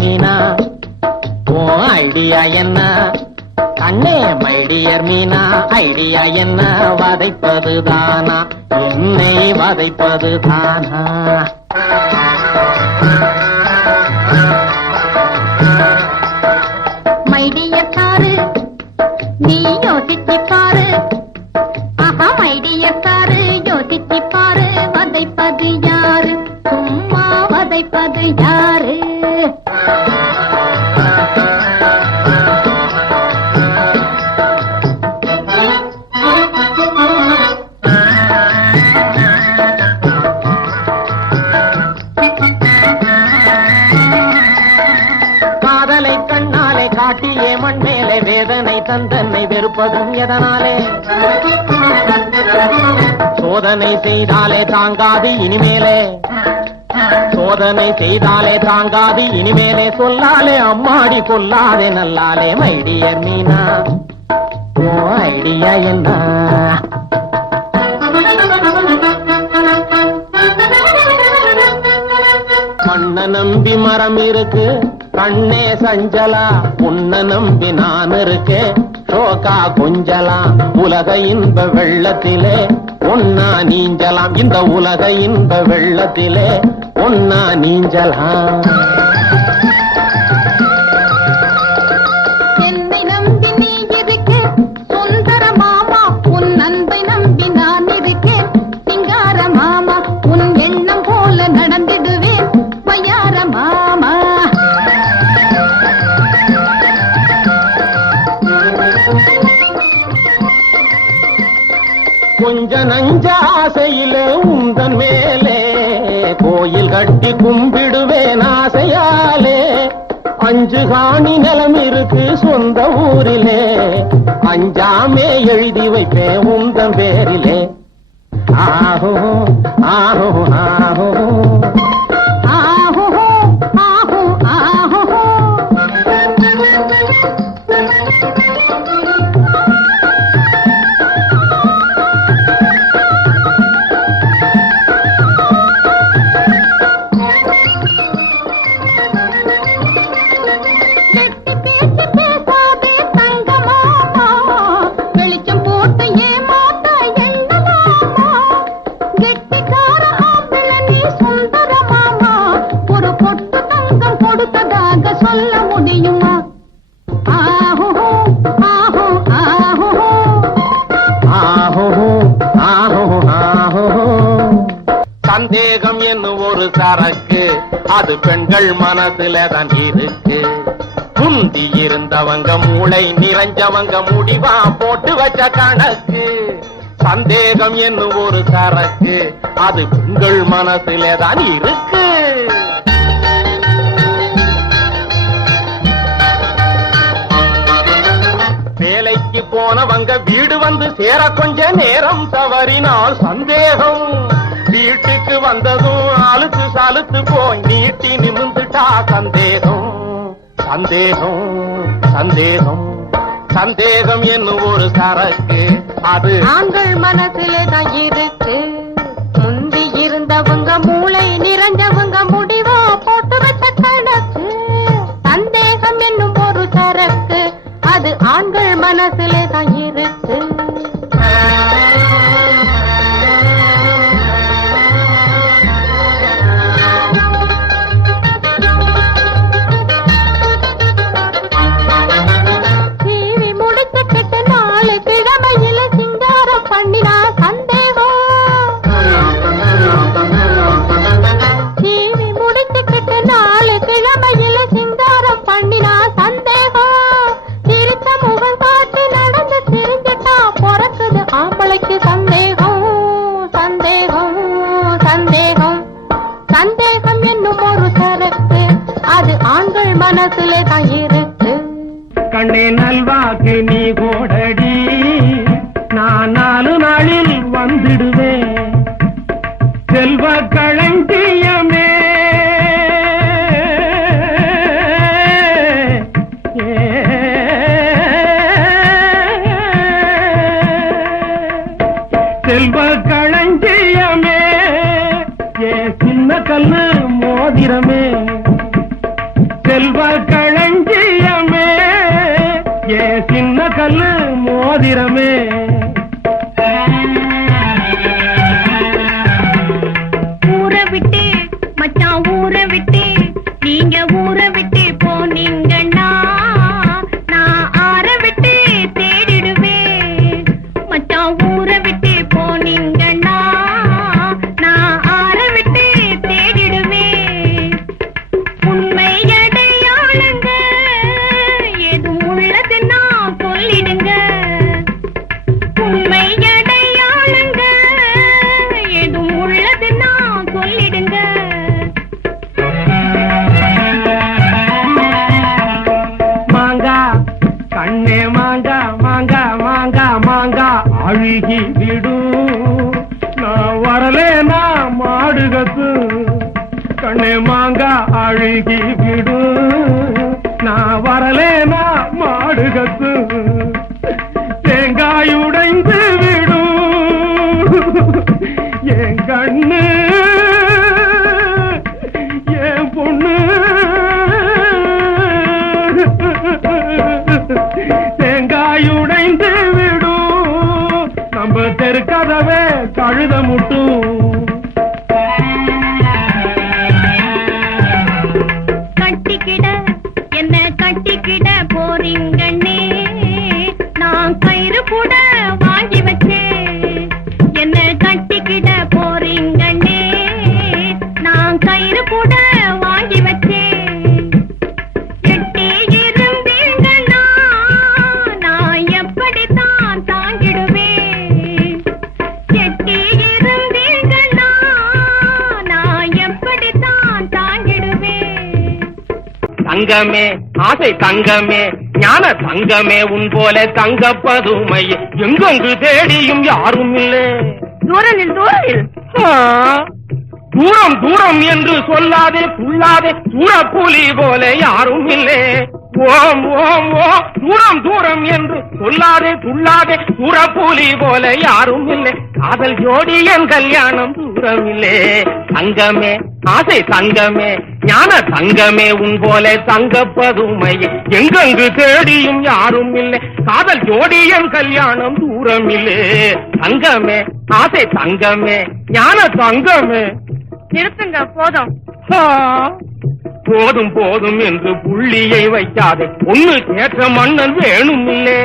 மீனா? ஓ ஐடியா என்ன? கண்ணே மைடியர் மீனா ஐடியா என்ன? வதைப்பது தானா என்னை வதைப்பது தானா தந்தன்னை எதனாலே? சோதனை செய்தாலே தாங்காது இனிமேலே. சோதனை செய்தாலே தாங்காது இனிமேலே. சொல்லாலே அம்மாடி கொல்லாதே நல்லாலே மைடியர் மீனா. ஓ ஐடியா என்ன மண்ண நம்பி மரம் இருக்கு. கண்ணே சஞ்சலா உன்ன நம்பி நான் இருக்கேன் ஷோகா கொஞ்சலாம் உலக இன்ப வெள்ளத்திலே. ஒன்னா நீஞ்சலாம் இந்த உலக இன்ப வெள்ளத்திலே. ஒன்னா நீஞ்சலாம். நஞ்ச ஆசையிலே உந்தன் மேலே கோயில் கட்டி கும்பிடுவேன் ஆசையாலே. அஞ்சு காணி நிலம் இருக்கு சொந்த ஊரிலே அஞ்சாமே எழுதி வைப்பேன் உந்தன் பேரிலே. ஆஹோ ஆஹோ ஆஹோ. சந்தேகம் என்னும் ஒரு சரக்கு. அது பெண்கள் மனசுல தான் இருக்கு. குந்தி இருந்தவங்க மூளை நிறைஞ்சவங்க முடிவா போட்டு வச்ச கணக்கு. சந்தேகம் என்னும் ஒரு சரக்கு. அது பெண்கள் மனசுல தான் இருக்கு. வேலைக்கு போனவங்க வீடு வந்து சேர கொஞ்ச நேரம் தவறினால் சந்தேகம். வீட்டுக்கு வந்ததும் அழுத்து சலுத்து போய் நீட்டி நிமிந்துட்டா சந்தேகம். சந்தேகம் சந்தேகம் சந்தேகம் என்னும் ஒரு சரக்கு அது. ஆண்கள் மனசிலே தான் இருக்கு முந்தி இருந்தவங்க மூளை நிறைஞ்சவங்க முடிவோ போட்டு வச்ச கணக்கு. சந்தேகம் என்னும் ஒரு சரக்கு அது ஆண்கள் மனசிலே தான் இருக்கு நல்வாக்கு நீ கோடடி நான் நாலு நாளில் வந்துடுவேன். செல்வ களஞ்சியமே செல்வ களஞ்சியமே ஏ சின்ன கல்லு மோதிரமே. செல்வ செல்வ களஞ்சியமே ஏ சின்ன கல்லு மோதிரமே. ஊரை விட்டு மச்சான் ஊரை விட்டு நீங்க ஊரை விட்டு. கண்ணே மாங்கா அழுகி விடும் நான் வரலேனா மாடுகத்து தேங்காய் உடைந்து விடும் என் கண்ணு என் பொண்ணு. தேங்காய் விடும் நம்ம கழுத முட்டும். தங்கமே ஆசை தங்கமே ஞான தங்கமே உன் போல தங்க பதுமை எங்கெங்கு தேடியும் யாரும் இல்லை. தூரனில் தூரனில் ஆ, தூரம் தூரம் என்று சொல்லாதே துள்ளாதே சூழப்புலி போல யாரும் இல்லை. ஓம் ஓம் ஓம் தூரம் தூரம் என்று சொல்லாதே துள்ளாதே. சூழப்புலி போல யாரும் இல்லை. காதல் ஜோடி என் கல்யாணம் தூரம் இல்லை தங்கமே ஆசை தங்கமே ஞான தங்கமே உன் போல தங்க பதுமை எங்கெங்கு தேடியும் யாரும் இல்லை. காதல் ஜோடி என் கல்யாணம் தூரம் இல்லை தங்கமே ஆசை தங்கமே ஞான தங்கமே. நிறுத்துங்க போதும். போதும் போதும் என்று புள்ளியை வைக்காதே. பொண்ணு கேட்ட மன்னன் வேணும் இல்லே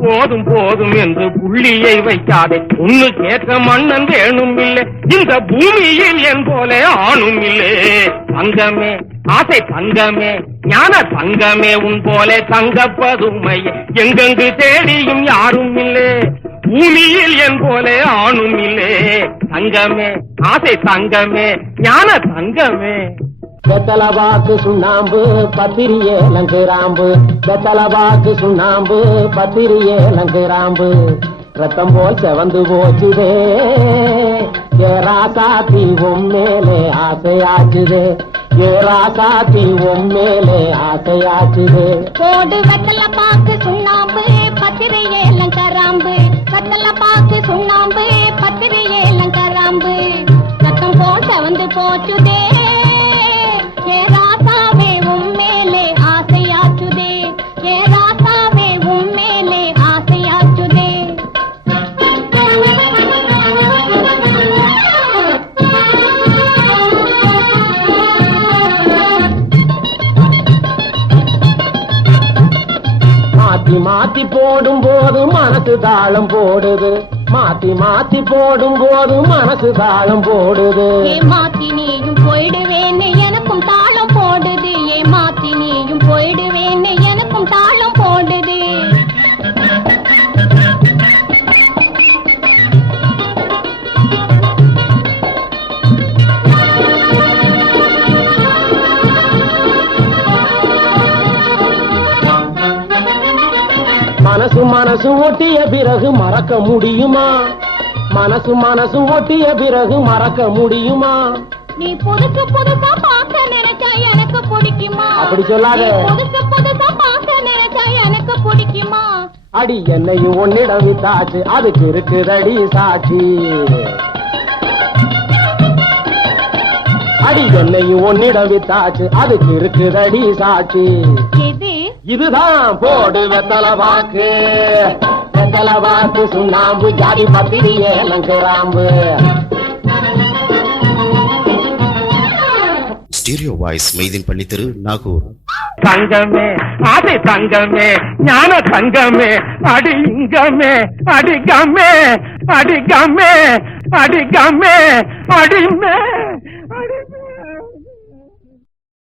போதும் போதும் என்று புள்ளியை வைக்காதே. பொண்ணு கேட்ட மன்னன் வேணும் இல்லை இந்த பூமியில் என் போல ஆணும் இல்லை தங்கமே ஆசை தங்கமே ஞான தங்கமே உன் போல தங்க பதுமை எங்கெங்கு தேடியும் யாரும் இல்லை பூமியில் என் போல ஆணும் இல்லை தங்கமே ஆசை தங்கமே ஞான தங்கமே. வெத்தலபாக்கு சுண்ணாம்பு பத்திரியே லங்குராம்பு. வெத்தலபாக்கு சுண்ணாம்பு பத்திரியே லங்குராம்பு. ரத்தம் போல் செவந்து போச்சுதே. ஏ ராசாத்தி உன் மேலே ஆசையாச்சுதே. ஏ ராசாத்தி உன் மேலே ஆசையாச்சுதே. போடு வெத்தல பாக்கு மாத்தி போடும் போது மனசு தாளம் போடுது. மாத்தி மாத்தி போடும் போது மனசு தாளம் போடுது. மாத்தி நீயும் மனசு மனசு ஒட்டிய பிறகு மறக்க முடியுமா? மனசு மனசு ஒட்டிய பிறகு மறக்க முடியுமா? நீ புதுசு புதுசா பார்க்க நினைச்சா எனக்கு பிடிக்குமா? அப்படி சொல்லாத. புதுசு புதுசா பார்க்க நினைச்சா எனக்கு பிடிக்குமா? அடி என்னையும் ஒன்னிடம் வித்தாச்சு. அதுக்கு இருக்குதடி சாட்சி. அடி என்னையும் ஒன்னிடம் வித்தாச்சு. அதுக்கு இருக்குதடி சாட்சி. இதுதான் போடு வெத்தல வாக்கு வெத்தல வாக்கு சுண்ணாம்பு ஜாதி பத்திரி ஏலங்கிராம்பு ஸ்டீரியோ வாய்ஸ் மெய்தின் பள்ளி தெரு நாகூர். தங்கமே அடி தங்கமே ஞான தங்கமே அடி இங்கமே அடி கமே அடி கமே அடி கமே அடிமே. அடி